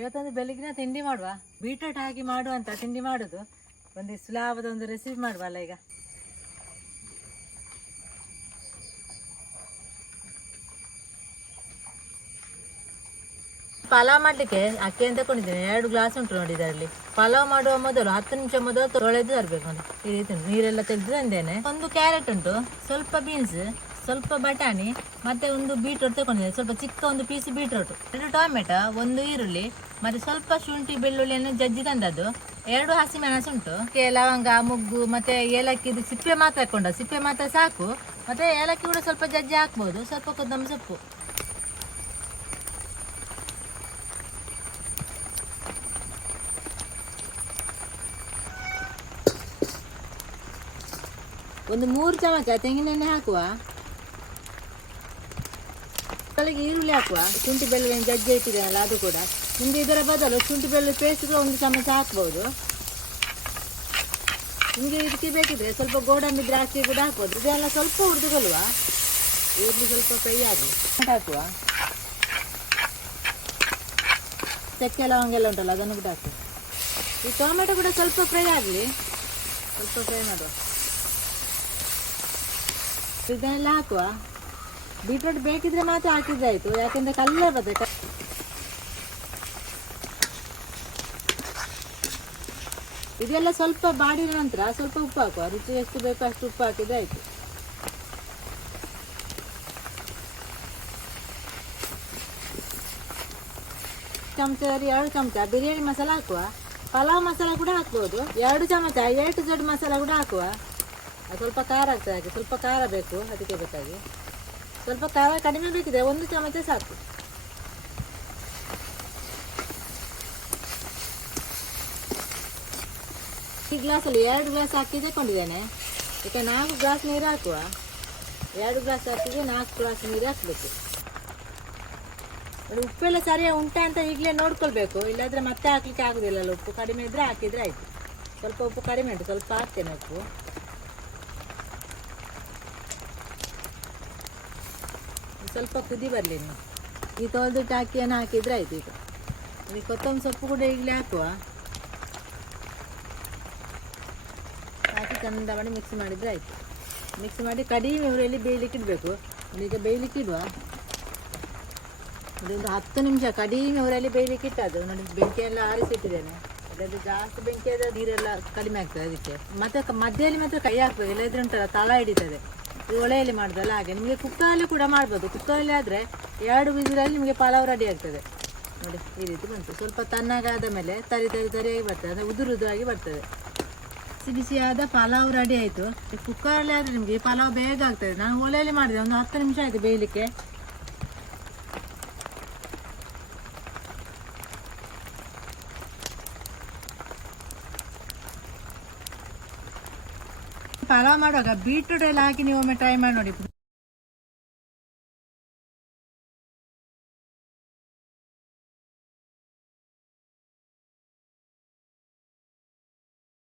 ಇವತ್ತೊಂದು ಬೆಳಿಗ್ಗೆನ ತಿಂಡಿ ಮಾಡುವ. ಬೀಟ್ರೂಟ್ ಹಾಕಿ ಮಾಡುವಂತ ತಿಂಡಿ ಮಾಡುದು. ಒಂದು ಸುಲಾಭದ ಒಂದು ರೆಸಿಪಿ ಮಾಡುವ ಅಲ್ಲ ಈಗ. ಪಲಾವ್ ಮಾಡ್ಲಿಕ್ಕೆ ಅಕ್ಕಿ ಅಂತ ಕೊಂಡಿದ್ದೇನೆ ಎರಡು ಗ್ಲಾಸ್ ಉಂಟು ನೋಡಿ ಇದರಲ್ಲಿ. ಪಲಾವ್ ಮಾಡುವ ಮೊದಲು ಹತ್ತು ನಿಮಿಷ ಮೊದಲು ತೊಳೆದು ತರಬೇಕು ಈ ರೀತಿ ನೀರೆಲ್ಲ ತೆಗೆದು ತಂದೇನೆ. ಒಂದು ಕ್ಯಾರೆಟ್ ಉಂಟು. ಸ್ವಲ್ಪ ಬೀನ್ಸ್ ಸ್ವಲ್ಪ ಬಟಾಣಿ, ಮತ್ತೆ ಒಂದು ಬೀಟ್ರೋಟ್ ತಗೊಂಡಿದ್ದೇನೆ ಸ್ವಲ್ಪ ಚಿಕ್ಕ ಒಂದು ಪೀಸ್ ಬೀಟ್ರೋಟ್ ಎರಡು ಟೊಮೆಟೊ, ಒಂದು ಈರುಳ್ಳಿ, ಮತ್ತೆ ಸ್ವಲ್ಪ ಶುಂಠಿ ಬೆಳ್ಳುಳ್ಳಿಯನ್ನು ಜಜ್ಜಿ ತಂದದ್ದು. ಎರಡು ಹಸಿಮೆಣಸು ಉಂಟು. ಲವಂಗ, ಮುಗ್ಗು, ಮತ್ತೆ ಏಲಕ್ಕಿದು ಸಿಪ್ಪೆ ಮಾತ್ರ ಹಾಕೊಂಡ ಸಿಪ್ಪೆ ಮಾತ್ರ ಸಾಕು. ಮತ್ತೆ ಏಲಕ್ಕಿ ಕೂಡ ಸ್ವಲ್ಪ ಜಜ್ಜಿ ಹಾಕ್ಬೋದು. ಸ್ವಲ್ಪ ಕೊತ್ತಂಬರಿ ಸೊಪ್ಪು. ಒಂದು ಮೂರು ಚಮಚ ತೆಂಗಿನೆಣ್ಣೆ ಹಾಕುವ. ಅದಕ್ಕೆ ಈರುಳ್ಳಿ ಹಾಕುವ. ಶುಂಠಿ ಬೆಳ್ಳುಳ್ಳಿ ಜಜ್ಜಿ ಇಟ್ಟಿದ್ದೇನಲ್ಲ, ಅದು ಕೂಡ. ನಿಮಗೆ ಇದರ ಬದಲು ಶುಂಠಿ ಬೆಳ್ಳುಳ್ಳಿ ಪೇಸ್ಟ್ ಕೂಡ ಒಂದು ಚಮಚ ಹಾಕ್ಬೋದು. ನಿಮಗೆ ಇದಕ್ಕೆ ಬೇಕಿದ್ರೆ ಸ್ವಲ್ಪ ಗೋಡಂಬಿ ದ್ರಾಕ್ಷಿ ಕೂಡ ಹಾಕ್ಬೋದು. ಇದೆಲ್ಲ ಸ್ವಲ್ಪ ಹುರಿದುಕೊಳ್ಳುವ ಈರುಳ್ಳಿ ಸ್ವಲ್ಪ ಫ್ರೈ ಆಗಿ ಹಾಕುವ. ಚಕ್ಕೆ ಲವಂಗೆಲ್ಲ ಉಂಟಲ್ಲ, ಅದನ್ನು ಕೂಡ ಹಾಕಿ ಈ ಟೊಮೆಟೊ ಕೂಡ ಸ್ವಲ್ಪ ಫ್ರೈ ಆಗಲಿ. ಸ್ವಲ್ಪ ಫ್ರೈ ಮಾಡುವ. ಇದನ್ನೆಲ್ಲ ಹಾಕುವ. ಬೀಟ್ರೋಟ್ ಬೇಕಿದ್ರೆ ಮಾತ್ರ ಹಾಕಿದ್ರೆ ಆಯ್ತು. ಯಾಕಂದ್ರೆ ಕಲ್ಲೇ ಬರ್ತದೆ ಇದೆಲ್ಲ ಸ್ವಲ್ಪ ಬಾಡಿದ ನಂತರ ಸ್ವಲ್ಪ ಉಪ್ಪು ಹಾಕುವ. ರುಚಿ ಎಷ್ಟು ಬೇಕೋ ಅಷ್ಟು ಉಪ್ಪು ಹಾಕಿದ್ರೆ ಆಯ್ತು. ಚಮಚ ಎರಡು ಚಮಚ. ಬಿರಿಯಾನಿ ಮಸಾಲ ಹಾಕುವ. ಪಲಾವ್ ಮಸಾಲ ಕೂಡ ಹಾಕ್ಬೋದು. ಎರಡು ಚಮಚ ಏಟು ಜಡ್ ಮಸಾಲ ಕೂಡ ಹಾಕುವ. ಸ್ವಲ್ಪ ಖಾರ ಆಗ್ತದೆ ಹಾಗೆ. ಸ್ವಲ್ಪ ಖಾರ ಬೇಕು, ಅದಕ್ಕೆ ಬೇಕಾಗಿ. ಸ್ವಲ್ಪ ಖಾರ ಕಡಿಮೆ ಬೇಕಿದೆ ಒಂದು ಚಮಚ ಸಾಕು. ಈ ಗ್ಲಾಸಲ್ಲಿ ಎರಡು ಗ್ಲಾಸ್ ಹಾಕಿ ತಗೊಂಡಿದ್ದೇನೆ ಈಗ ನಾಲ್ಕು ಗ್ಲಾಸ್ ನೀರು ಹಾಕುವ. ಎರಡು ಗ್ಲಾಸ್ ಹಾಕಿದ್ರೆ ನಾಲ್ಕು ಗ್ಲಾಸ್ ನೀರು ಹಾಕಬೇಕು. ಉಪ್ಪೆಲ್ಲ ಸರಿಯಾಗಿ ಉಂಟಾ ಅಂತ ಈಗಲೇ ನೋಡ್ಕೊಳ್ಬೇಕು. ಇಲ್ಲಾಂದ್ರೆ ಮತ್ತೆ ಹಾಕ್ಲಿಕ್ಕೆ ಆಗೋದಿಲ್ಲಲ್ಲ. ಉಪ್ಪು ಕಡಿಮೆ ಇದ್ರೆ ಹಾಕಿದ್ರೆ ಆಯ್ತು. ಸ್ವಲ್ಪ ಉಪ್ಪು ಕಡಿಮೆ ಉಂಟು. ಸ್ವಲ್ಪ ಹಾಕ್ತೇನೆ ಉಪ್ಪು. ಸ್ವಲ್ಪ ಕುದಿ ಬರಲಿ ನೀವು ಈ ತೊಳೆದಿಟ್ಟು ಅಕ್ಕಿಯನ್ನು ಹಾಕಿದ್ರೆ ಆಯ್ತು ಈಗ. ಈ ಕೊತ್ತಂಬರಿ ಸೊಪ್ಪು ಕೂಡ ಈಗಲೇ ಹಾಕುವ. ಹಾಕಿ ಚಂದ ಮಾಡಿ ಮಿಕ್ಸ್ ಮಾಡಿದ್ರೆ ಆಯಿತು. ಮಿಕ್ಸ್ ಮಾಡಿ ಕಡಿಮೆ ಉರಿಯಲ್ಲಿ ಬೇಯಲಿಕ್ಕೆ ಇಡಬೇಕು. ಈಗ ಬೇಯಲಿಕ್ಕೆ ಇಡುವ. ಅದೊಂದು ಹತ್ತು ನಿಮಿಷ ಕಡಿಮೆ ಉರಿಯಲ್ಲಿ ಬೇಯಲಿಕ್ಕೆ ಇಟ್ಟದ್ದು ನೋಡಿ, ಬೆಂಕಿ ಎಲ್ಲ ಆರಿಸಿಟ್ಟಿದ್ದೇನೆ. ಅದರಲ್ಲಿ ಜಾಸ್ತಿ ಬೆಂಕಿ ಆದರೆ ನೀರೆಲ್ಲ ಕಡಿಮೆ ಆಗ್ತದೆ ಅದಕ್ಕೆ. ಮತ್ತೆ ಮಧ್ಯದಲ್ಲಿ ಮಾತ್ರ ಕೈ ಹಾಕ್ಬೇಕು. ಇಲ್ಲದ್ರೆ ಉಂಟಲ್ಲ ತಳ ಹಿಡಿತದೆ. ಈ ಒಲೆಯಲ್ಲಿ ಮಾಡುದಲ್ಲ ಹಾಗೆ. ನಿಮಗೆ ಕುಕ್ಕರಲ್ಲಿ ಕೂಡ ಮಾಡ್ಬೋದು. ಕುಕ್ಕರಲ್ಲಿ ಆದರೆ ಎರಡು ವಿಸಿಲಲ್ಲಿ ನಿಮಗೆ ಪಲಾವ್ ರೆಡಿ ಆಗ್ತದೆ. ನೋಡಿ, ಈ ರೀತಿ ಬಂತು. ಸ್ವಲ್ಪ ತಣ್ಣಗಾದ ಮೇಲೆ ತರಿ ತರಿ, ತರಿಯಾಗಿ ಬರ್ತದೆ. ಅಂದರೆ ಉದುರು ಉದುರಾಗಿ ಬರ್ತದೆ. ಬಿಸಿ ಬಿಸಿಯಾದ ಪಲಾವ್ ರೆಡಿ ಆಯಿತು. ಕುಕ್ಕರಲ್ಲಿ ಆದರೆ ನಿಮಗೆ ಪಲಾವ್ ಬೇಗ ಆಗ್ತದೆ. ನಾನು ಒಲೆಯಲ್ಲಿ ಮಾಡಿದೆ. ಒಂದು ಹತ್ತು ನಿಮಿಷ ಆಯಿತು ಬೇಯಲಿಕ್ಕೆ. ಪಲಾವ್ ಮಾಡುವಾಗ ಬೀಟ್ರೂಟ್ ಎಲ್ಲ ಹಾಕಿ ನೀವು ಒಮ್ಮೆ ಟ್ರೈ ಮಾಡಿ ನೋಡಿ.